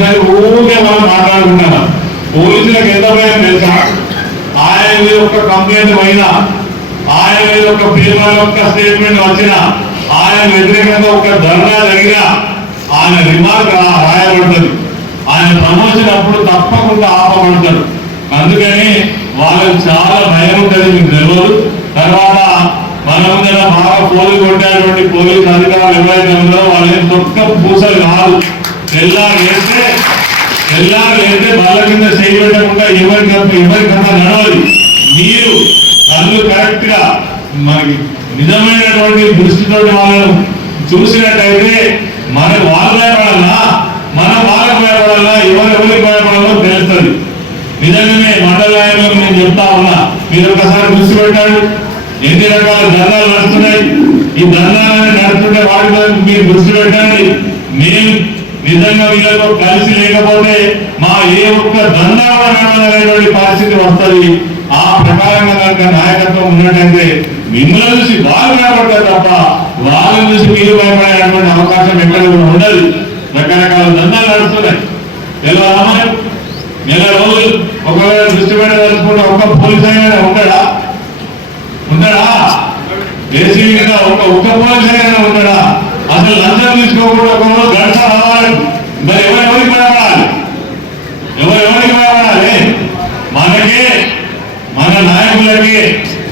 పోలీసులు ఊరికే మనం మాట్లాడుకుంటున్నాం పోలీసులకు ఎంత భయం తెలుసా? ఆయన మీద ఒక కంప్లైంట్ అయినా ఆయన మీద ఒక పేరు ఒక స్టేట్మెంట్ వచ్చినా ఆయన వ్యతిరేకంగా ఒక ధర్నా జరిగినా ఆయన రిమార్క్ రాయబడుతుంది. ఆయన ప్రమోషన్ అప్పుడు తప్పకుండా ఆపబడతాడు అందుకని వాళ్ళకి చాలా భయం ఉంటుంది మీకు తెలియదు తర్వాత మన ముందర బాగా పోలి కొట్టేటువంటి పోలీస్ అధికారులు ఎవరైతే ఉన్నారో వాళ్ళని ఒక్క పూసలు కాదు. తెల్లారు వేస్తే తెల్లారు వేస్తే వాళ్ళ కింద చేయబడకుండా ఎవరికి ఎవరికన్నా నడవాలి? మీరు కళ్ళు కరెక్ట్గా మనకి నిజమైనటువంటి దృష్టితో వాళ్ళను చూసినట్టయితే మన వాళ్ళ భయపడాలా మన వాళ్ళకు భయపడాలా ఎవరెవరికి భయపడాలో తెలుస్తుంది. నిజంగానే మండలాయంలో నేను చెప్తా ఉన్నా మీరు ఒకసారి దృష్టి పెట్టాడు. ఎన్ని రకాల దండాలు నడుస్తున్నాయి? ఈ దండాలను నడుస్తుంటే వాటి మీద మీరు దృష్టి పెట్టండి. మేము నిజంగా వీళ్ళతో కలిసి లేకపోతే మా ఏ ఒక్క దండా పరిస్థితి వస్తుంది. ఆ ప్రకారంగా కనుక నాయకత్వం ఉన్నట్టయితే మిమ్మల్ని చూసి వాళ్ళు భయపడతారు తప్ప వాళ్ళని చూసి మీరు భయపడేటువంటి అవకాశం ఎక్కడ కూడా ఉండదు. రకరకాల దండాలు నడుస్తున్నాయి. ఎలా నెల రోజులు ఒకవేళ దృష్టి పెట్టదలుచుకుంటే ఒక్క పోలీస్ అయినా ఉంటాడా ఉంటాడా దేశీయంగా ఒక ఒక్క పోలీస్ అయినా ఉంటాడా అసలు లంచం గంట రావాలి మరి ఎవరెవరికి భయపడాలి ఎవరెవరికి భయపడాలి మనకి మన నాయకులకి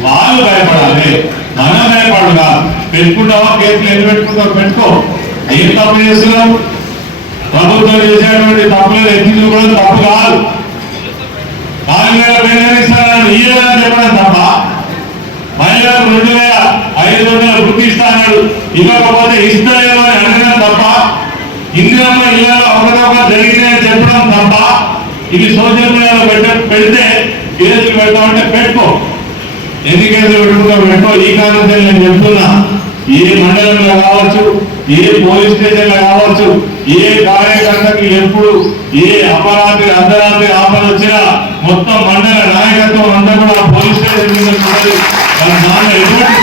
వాళ్ళు భయపడాలి. మనం భయపడగా పెట్టుకుంటావా? కేసులు ఎన్ని పెట్టుకుంటావు? పెట్టుకో. ఏం తప్పు చేస్తున్నావు? ప్రభుత్వం చేసేటువంటి తప్పులు ఎత్తింది కూడా తప్పు కాదు. నాలుగు వేల పెన్షన్ ఇస్తానని ఇయ్యాలని చెప్పడం తప్ప మహిళలకు రెండు వేల ఐదు వందల వృత్తి ఇస్తాడు ఇవ్వకపోతే ఇస్తలేదు ఇందిరమ్మ ఇళ్ళలో ఒకటొక జరిగిందని చెప్పడం తప్ప ఇది సోషల్ మీడియాలో పెట్ట పెడితే కేసులు పెడతామంటే పెట్టుకో. ఎన్ని కేసులు పెట్టుకుంటా పెట్టుకో. ఈ కారణంగా నేను చెప్తున్నా. ఏ మండలంలో కావచ్చు ఏ పోలీస్ స్టేషన్లో కావచ్చు ఏ కార్యకర్తకి ఎప్పుడు ఏ అపరాత్రి అర్ధరాత్రి ఆపద వచ్చినా మొత్తం మండల నాయకత్వం అంతా కూడా పోలీస్ స్టేషన్ మీద నాన్న ఎటువంటి